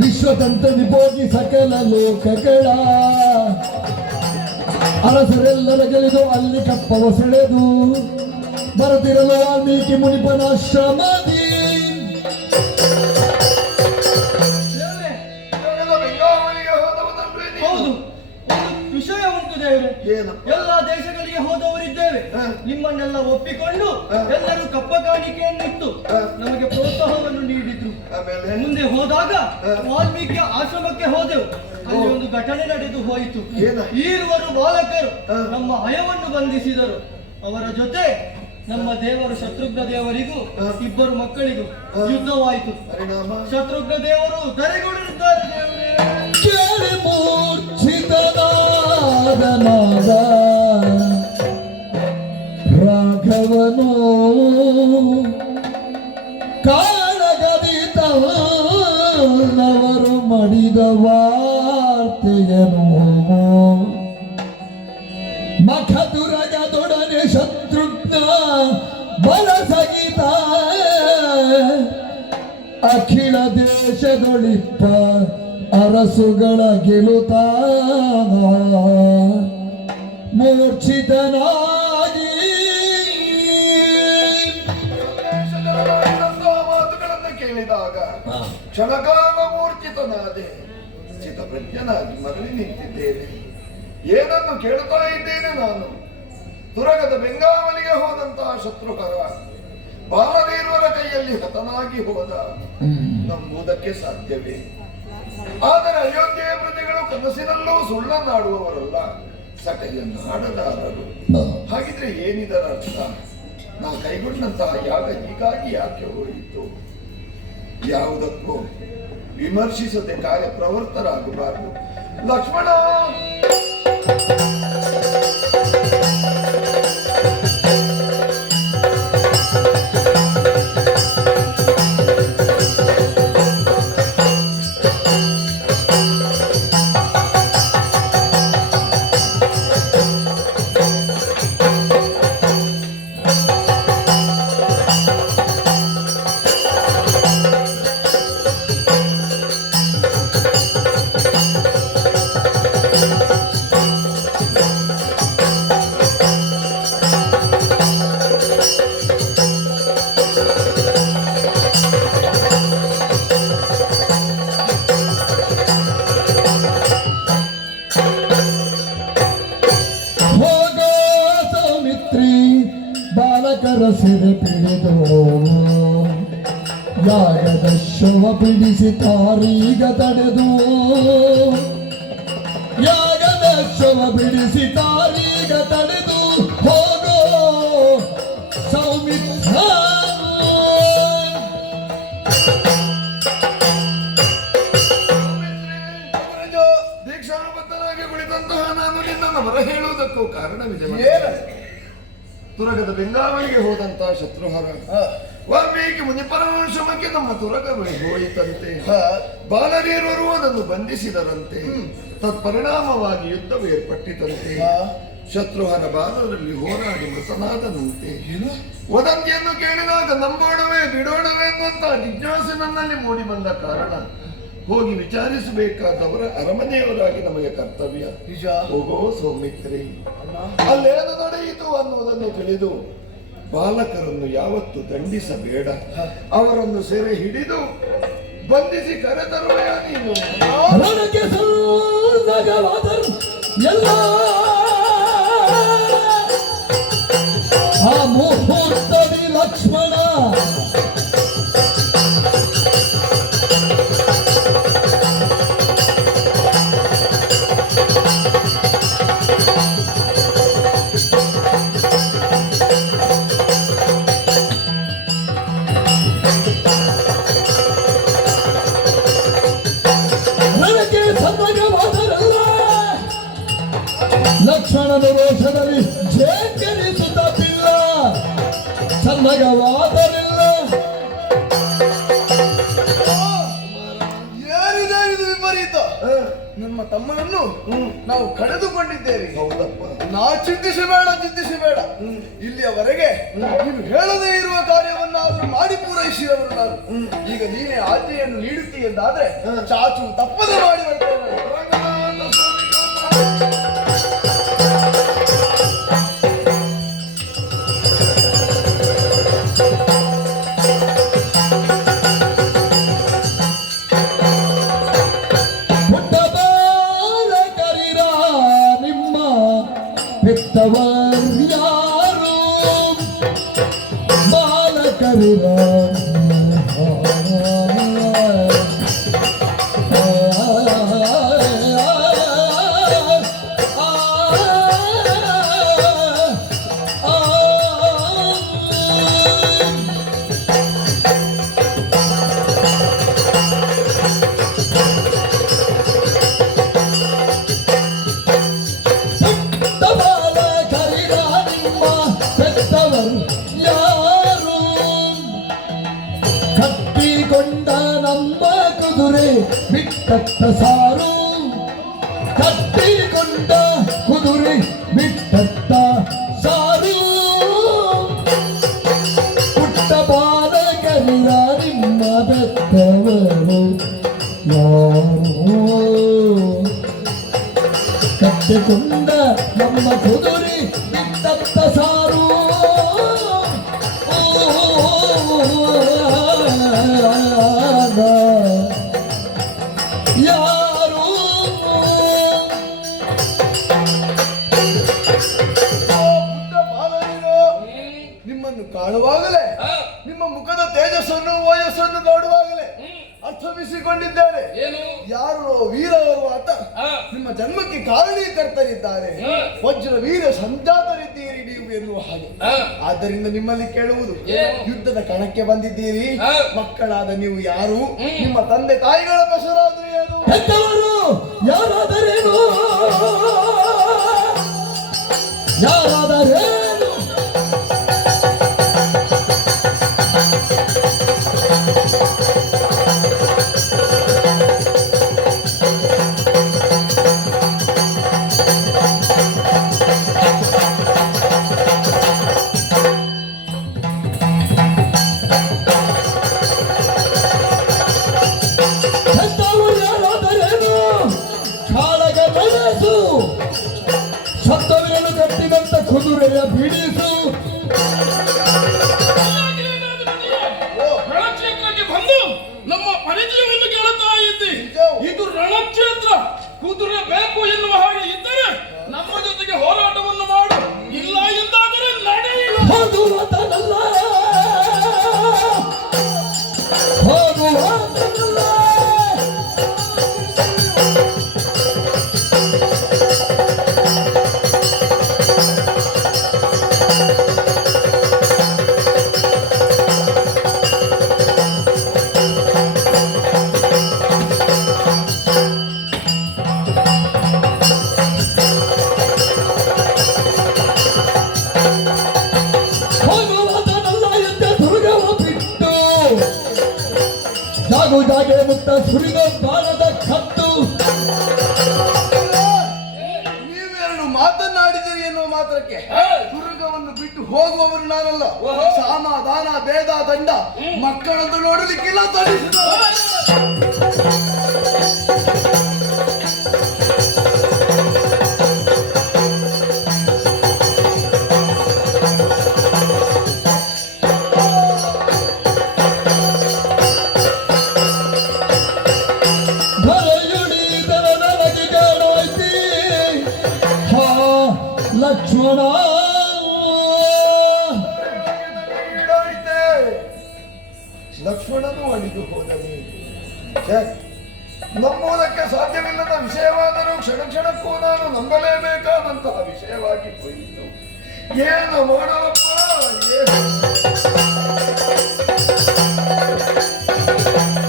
ವಿಶ್ವದಂತ ನಿಭೋಗಿ ಸಕಲ ಲೋಕಗಳ ಅರಸರೆಲ್ಲರ ಗೆಳೆದು ಅಲ್ಲಿ ಕಪ್ಪವ ಸೆಳೆದು ಬರದಿರಲು ವಾಲ್ಮೀಕಿ ಮುನಿಪನ ಶ್ರಮದಿ ವಿಷಯ ಉಂಟು ದೇವರೇ. ಎಲ್ಲ ದೇಶಗಳಿಗೆ ಹೋದವರಿದ್ದೇವೆ. ನಿಮ್ಮನ್ನೆಲ್ಲ ಒಪ್ಪಿಕೊಂಡು ಎಲ್ಲರೂ ಕಪ್ಪ ಕಾಣಿಕೆಯನ್ನಿಟ್ಟು ನಮಗೆ ಪ್ರೋತ್ಸಾಹವನ್ನು ನೀಡಿದ್ರು. ಮುಂದೆ ಹೋದಾಗ ವಾಲ್ಮೀಕಿ ಆಶ್ರಮಕ್ಕೆ ಹೋದೆವು. ಅಲ್ಲಿ ಒಂದು ಘಟನೆ ನಡೆದು ಹೋಯಿತು. ಈರುವರು ಬಾಲಕರು ನಮ್ಮ ಹಯವನ್ನು ಬಂಧಿಸಿದರು. ಅವರ ಜೊತೆ ನಮ್ಮ ದೇವರು ಶತ್ರುಘ್ನ ದೇವರಿಗೂ ಇಬ್ಬರು ಮಕ್ಕಳಿಗೂ ಯುದ್ಧವಾಯಿತು. ಶತ್ರುಘ್ನ ದೇವರು ಧರೆಗುಳಿರುತ್ತಾರೆ. ರಾಘವನು ಕಾಳಗದಿತವರು ಮಡಿದ ವಾರ್ತೆಯನು ಮಖದುರಗದೊಡನೆ ಶತ್ರುಘ್ನ ಬಲಸಗಿತ ಅಖಿಲ ದೇಶದೊಳಿಪ್ಪ ಅರಸುಗಳ ಗೆಲುತ ಮೂರ್ಛಿತನಾಗಿ ಮಾತುಗಳನ್ನು ಕೇಳಿದಾಗ ಕ್ಷಣಕಾಲ ಮೂರ್ಛಿತನಾದೆ. ಚಿತ್ತಪ್ರಜ್ಞನಾಗಿ ಮರಳಿ ನಿಂತಿದ್ದೇನೆ. ಏನನ್ನು ಕೇಳುತ್ತಾ ಇದ್ದೇನೆ ನಾನು. ತುರಗದ ಬೆಂಗಾವಲಿಗೆ ಹೋದಂತಹ ಶತ್ರುಹರ ಬಾಲವೀರ್ವರ ಕೈಯಲ್ಲಿ ಹತನಾಗಿ ಹೋದ ನಂಬುವುದಕ್ಕೆ ಸಾಧ್ಯವೇ? ಆದರೆ ಅಯೋಧ್ಯೆಯ ಪ್ರಜೆಗಳು ಕನಸಿನಲ್ಲೂ ಸುಳ್ಳನ್ನಾಡುವವರಲ್ಲ, ಸಟೆಯನ್ನಾಡದಾರರು. ಹಾಗಿದ್ರೆ ಏನಿದರ ಅರ್ಥ? ನಾ ಕೈಗೊಂಡಂತಹ ಯಾಗ ಹೀಗಾಗಿ ಯಾಕೆ ಹೋಯಿತು? ಯಾವುದಕ್ಕೂ ವಿಮರ್ಶಿಸದೆ ಕಾರ್ಯಪ್ರವರ್ತರಾಗಬಾರದು. ಲಕ್ಷ್ಮಣ ಸೆರೆ ಪಿಡಿದು ಯಾಗದ ಶವ ಬಿಡಿಸಿ ತಾರೀಗ ತಡೆದು ಯಾಗದ ಶವ ಬಿಡಿಸಿ ತಾರೀಗ ತಡೆದು ಹೋಗೋ ಸೌಮಿತ್ರ. ದೀಕ್ಷಾನುಬದ್ಧನಾಗಿ ಕುಳಿತಂತಹ ನಾನು ನಿನ್ನನ್ನು ಹೊರ ಹೇಳುವುದಕ್ಕೂ ಕಾರಣವಿದೆ. ತುರಗದ ಬೆಂಗಾವಲಿಗೆ ಹೋದಂತಹ ಶತ್ರುಹರ ವಾಲ್ಮೀಕಿ ಮುನಿಪರಾಶ್ರಮಕ್ಕೆ ನಮ್ಮ ತುರಗ ಹೋಯಿತಂತೆ. ಬಾಲರೀರರು ಅದನ್ನು ಬಂಧಿಸಿದರಂತೆ. ತತ್ಪರಿಣಾಮವಾಗಿ ಯುದ್ಧವು ಏರ್ಪಟ್ಟಿತಂತೆ. ಶತ್ರುಹರ ಬಾಲರಲ್ಲಿ ಹೋರಾಡಿ ಮೃತನಾದನಂತೆ. ವದಂತಿಯನ್ನು ಕೇಳಿದಾಗ ನಂಬೋಣವೇ ಬಿಡೋಣವೇ ಎನ್ನುವಂತಹ ಜಿಜ್ಞಾಸೆ ನನ್ನಲ್ಲಿ ಮೂಡಿ ಬಂದ ಕಾರಣ ಹೋಗಿ ವಿಚಾರಿಸಬೇಕಾದವರ ಅರಮನೆಯವರಾಗಿ ನಮಗೆ ಕರ್ತವ್ಯ. ನಿಜ. ಹೋಗೋ ಸೌಮಿತ್ರಿ, ಅಲ್ಲೇನು ನಡೆಯಿತು ಅನ್ನುವುದನ್ನು ತಿಳಿದು ಬಾಲಕರನ್ನು ಯಾವತ್ತು ದಂಡಿಸಬೇಡ. ಅವರನ್ನು ಸೆರೆ ಹಿಡಿದು ಬಂಧಿಸಿ ಕರೆತರುವೆಯ ನೀನು. ಎಲ್ಲ ಆ ಮುಹೂರ್ತದಿ ಲಕ್ಷ್ಮಣ ಲಕ್ಷ್ಮಣನ ರೋಷದಲ್ಲಿ ಜೇಕರಿಸುತ್ತಿಲ್ಲ, ಸನ್ನಗವಾದರಿಲ್ಲ. ಯಾರಿದಾರಿದು ವಿಪರೀತ? ನಮ್ಮ ನಮ್ಮ ತಮ್ಮನನ್ನು ನಾವು ಕಳೆದುಕೊಂಡಿದ್ದೇವೆ. ಹೌದಪ್ಪ. ನಾ ಚಿಂತಿಸಬೇಡ. ಇಲ್ಲಿಯವರೆಗೆ ನೀನು ಹೇಳದೇ ಇರುವ ಕಾರ್ಯವನ್ನಾದರೂ ಮಾಡಿ ಪೂರೈಸಿದವರು ನಾನು. ಈಗ ನೀನೇ ಆಜ್ಞೆಯನ್ನು ನೀಡುತ್ತೀ ಎಂದಾದ್ರೆ ಚಾಚು ತಪ್ಪದೆ ಮಾಡಿ ಬರ್ತೇನೆ. ಪುಟ್ಟ ಬಾಲಕರಿರ ನಿಮ್ಮ ಹೆತ್ತವರ್ಯಾರು ಬಾಲಕರಿರ ಕಟ್ಟಿಕೊಂಡ ನಮ್ಮ ಕುದುರೆ ಬಿಟ್ಟತ್ತ ಸಾರು ಕಟ್ಟಿಕೊಂಡ ಕುದುರೆ ಬಿಟ್ಟತ್ತ ಸಾರು ಪುಟ್ಟ ಬಾಲಕರಿರ ನಿಮ್ಮ ಬೆತ್ತವರು ಯಾರು ಕಟ್ಟಿಕೊಂಡ ನಮ್ಮ ಕುದುರೆ ಬಿಟ್ಟತ್ತ ಸಾರು ಯಾರು ನಿಮ್ಮನ್ನು ಕಾಣುವಾಗಲೇ ನಿಮ್ಮ ಮುಖದ ತೇಜಸ್ಸನ್ನು ವಯಸ್ಸನ್ನು ನೋಡುವಾಗಲೇ ಅರ್ಥವಿಸಿಕೊಂಡಿದ್ದೇನೆ. ಯಾರು ವೀರವರು ಆತ ನಿಮ್ಮ ಜನ್ಮಕ್ಕೆ ಕಾರಣೀಕರ್ತರಿದ್ದಾರೆ. ವಜ್ರ ವೀರ ಸಂಜಾತರಿದ್ದೀರಿ ನೀವು ಎನ್ನುವ ಹಾಗೆ. ಆದ್ದರಿಂದ ನಿಮ್ಮಲ್ಲಿ ಕೇಳುವುದು, ಯುದ್ಧದ ಕಣಕ್ಕೆ ಬಂದಿದ್ದೀರಿ, ಮಕ್ಕಳಾದ ನೀವು ಯಾರು, ನಿಮ್ಮ ತಂದೆ ತಾಯಿಗಳ ಹೆಸರಾದ್ರೆ ಏನು, ಹೆತ್ತವರು ಯಾರಾದರೇನು ಯಾರಾದರೇನು ಸತ್ತವೇನು ಕಟ್ಟಿದಂತ ಕುದುರೆಯ ಬಿಡಿಸು ರಣಕ್ಷೇತ್ರಕ್ಕೆ ಬಂದು ನಮ್ಮ ಪರಿಚಯವನ್ನು ಕೇಳುತ್ತಾ ಇದ್ದಿ. ಇದು ರಣಕ್ಷೇತ್ರ, ಕುದುರೆ ಬೇಕು ಎನ್ನುವ ಹಾಗೆ ಇದ್ದರೆ ನಮ್ಮ ಜೊತೆಗೆ ಹೋರಾಟವನ್ನು ಮಾಡು, ಇಲ್ಲ ಎಂದಾದರೆ ನಡೆಯಿಲ್ಲ. ಹೋಗುವುದಲ್ಲ ಹೋಗುವುದಲ್ಲ ಜಾಗೆ ಮುಕ್ತ ಸುರಿದ ಬಾಣದ ಕತ್ತು. ನೀವೆರಡು ಮಾತನಾಡಿದಿರಿ ಎನ್ನುವ ಮಾತ್ರಕ್ಕೆ ದುರ್ಗವನ್ನು ಬಿಟ್ಟು ಹೋಗುವವರು ನಾನಲ್ಲ. ಸಾಮ ದಾನ ಭೇದ ದಂಡ ಮಕ್ಕಳನ್ನು ನೋಡಲಿಕ್ಕಿಲ್ಲ ತೋರಿಸಿದ ಲಕ್ಷ್ಮಣ ಲಕ್ಷ್ಮಣನು ಅಣಿದು ಹೋದನು. ನಂಬುವುದಕ್ಕೆ ಸಾಧ್ಯವಿಲ್ಲದ ವಿಷಯವಾದರೂ ಕ್ಷಣ ಕ್ಷಣಕ್ಕೂ ನಾನು ನಂಬಲೇಬೇಕಾದಂತಹ ವಿಷಯವಾಗಿ ಹೋಯಿತು. ಏನು ಮಾಡಲಪ್ಪ.